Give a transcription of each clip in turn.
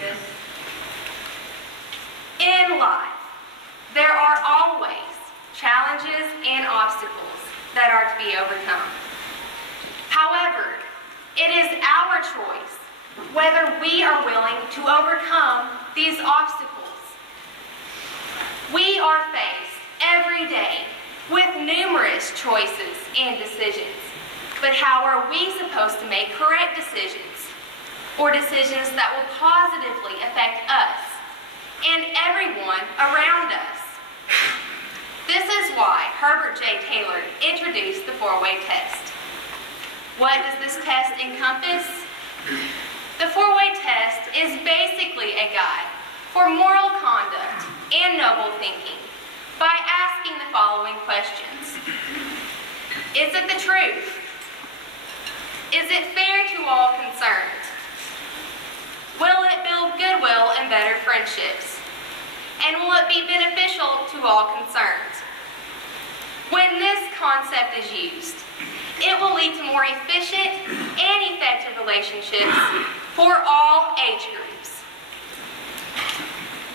Good. In life, there are always challenges and obstacles that are to be overcome. However, it is our choice whether we are willing to overcome these obstacles. We are faced every day with numerous choices and decisions. But how are we supposed to make correct decisions, or decisions that will positively affect us and everyone around us? This is why Herbert J. Taylor introduced the four-way test. What does this test encompass? The four-way test is basically a guide for moral conduct and noble thinking by asking the following questions. Is it the truth? Is it fair to all concerned? Will it build goodwill and better friendships? And will it be beneficial to all concerned? When this concept is used, it will lead to more efficient and effective relationships for all age groups.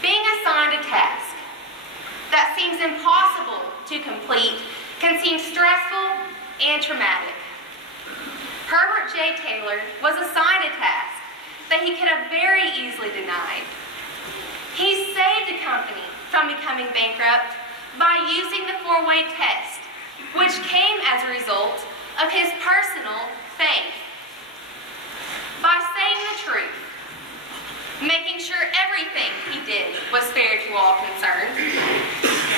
Being assigned a task that seems impossible to complete can seem stressful and traumatic. Herbert J. Taylor was assigned a task that he could have very easily denied. He saved the company from becoming bankrupt by using the four-way test, which came as a result of his personal faith. By saying the truth, making sure everything he did was fair to all concerned,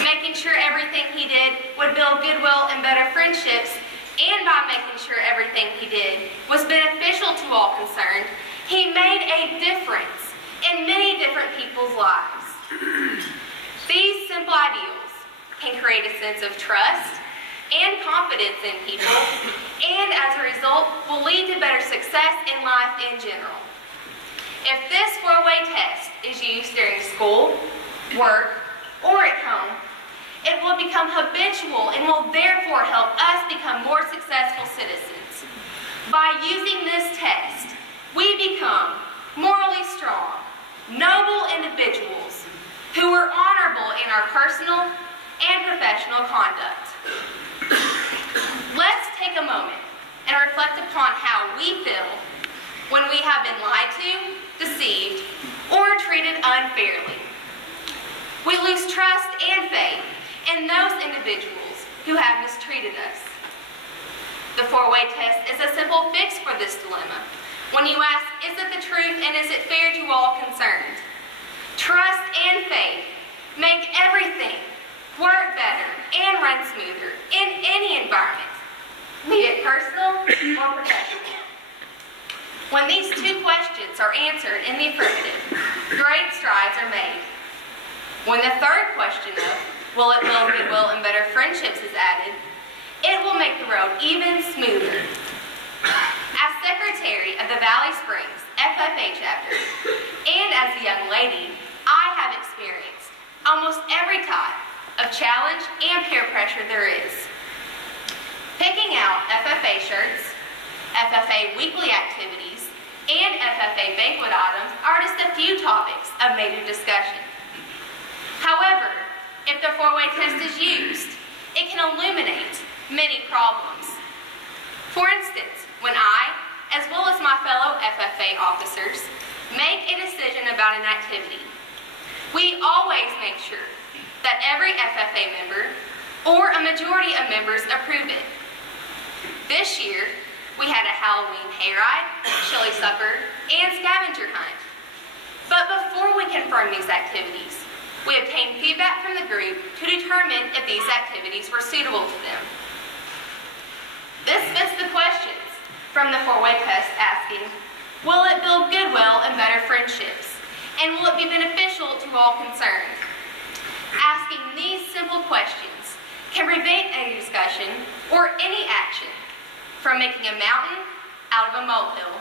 making sure everything he did would build goodwill and better friendships, and by making sure everything he did was beneficial to all concerned, he made a difference in many different people's lives. These simple ideals can create a sense of trust and confidence in people, and as a result, will lead to better success in life in general. If this four-way test is used during school, work, or at home, it will become habitual and will therefore help us become more successful citizens. By using this test, we become morally strong, noble individuals who are honorable in our personal and professional conduct. Let's take a moment and reflect upon how we feel when we have been lied to, deceived, or treated unfairly. We lose trust and faith in those individuals who have mistreated us. The four-way test is a simple fix for this dilemma. When you ask, is it the truth and is it fair to all concerned? Trust and faith make everything work better and run smoother in any environment, be it personal or professional. When these two questions are answered in the affirmative, great strides are made. When the third question of, will it build goodwill and better friendships is added, it will make the road even smoother. As secretary of the Valley Springs FFA chapter, and as a young lady, I have experienced almost every type of challenge and peer pressure there is. Picking out FFA shirts, FFA weekly activities, and FFA banquet items are just a few topics of major discussion. However, if the four-way test is used, it can illuminate many problems. For instance, when I, as well as my fellow FFA officers, make a decision about an activity, we always make sure that every FFA member or a majority of members approve it. This year, we had a Halloween hayride, chili supper, and scavenger hunt. But before we confirmed these activities, we obtained feedback from the group to determine if these activities were suitable to them. This fits the questions from the four-way test asking, will it build goodwill and better friendships? And will it be beneficial to all concerned? Asking these simple questions can prevent a discussion or any action from making a mountain out of a molehill.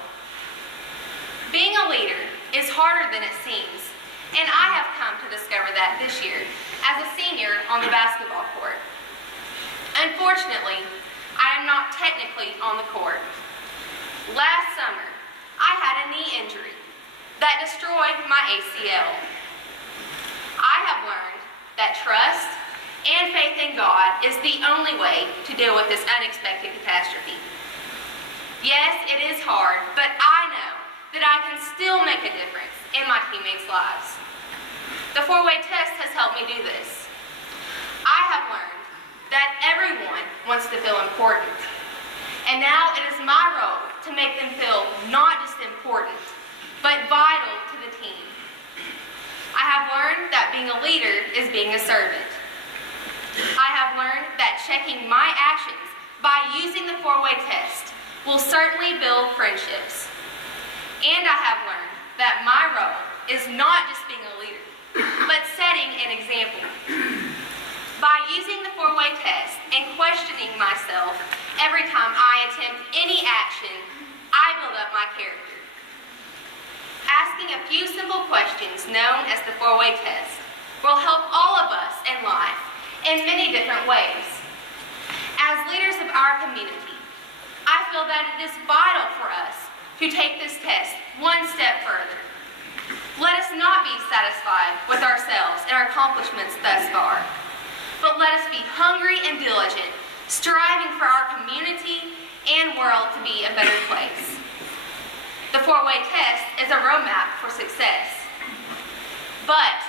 Being a leader is harder than it seems, and I have come to discover that this year as a senior on the basketball court. Unfortunately, I am not technically on the court. Last summer, I had a knee injury. that destroyed my ACL. I have learned that trust and faith in God is the only way to deal with this unexpected catastrophe. Yes, it is hard, but I know that I can still make a difference in my teammates' lives. The four-way test has helped me do this. I have learned that everyone wants to feel important, and now it is my role to make them feel not just important, but vital to the team. I have learned that being a leader is being a servant. I have learned that checking my actions by using the four-way test will certainly build friendships. And I have learned that my role is not just being a leader, but setting an example. By using the four-way test and questioning myself every time I attempt any action, I build up my character. Asking a few simple questions known as the four-way test will help all of us in life in many different ways. As leaders of our community, I feel that it is vital for us to take this test one step further. Let us not be satisfied with ourselves and our accomplishments thus far, but let us be hungry and diligent, striving for our community and world to be a better place. The four-way test is a roadmap for success. But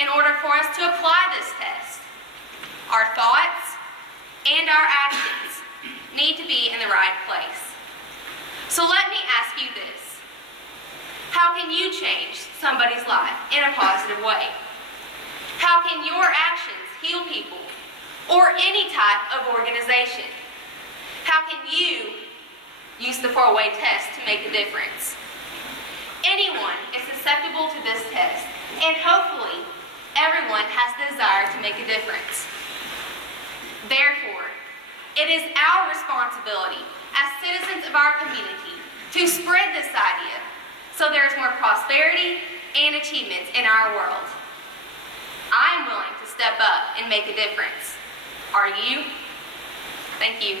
in order for us to apply this test, our thoughts and our actions need to be in the right place. So let me ask you this. How can you change somebody's life in a positive way? How can your actions heal people or any type of organization? How can you use the four-way test to make a difference? Anyone is susceptible to this test, and hopefully everyone has the desire to make a difference. Therefore, it is our responsibility as citizens of our community to spread this idea so there is more prosperity and achievements in our world. I am willing to step up and make a difference. Are you? Thank you.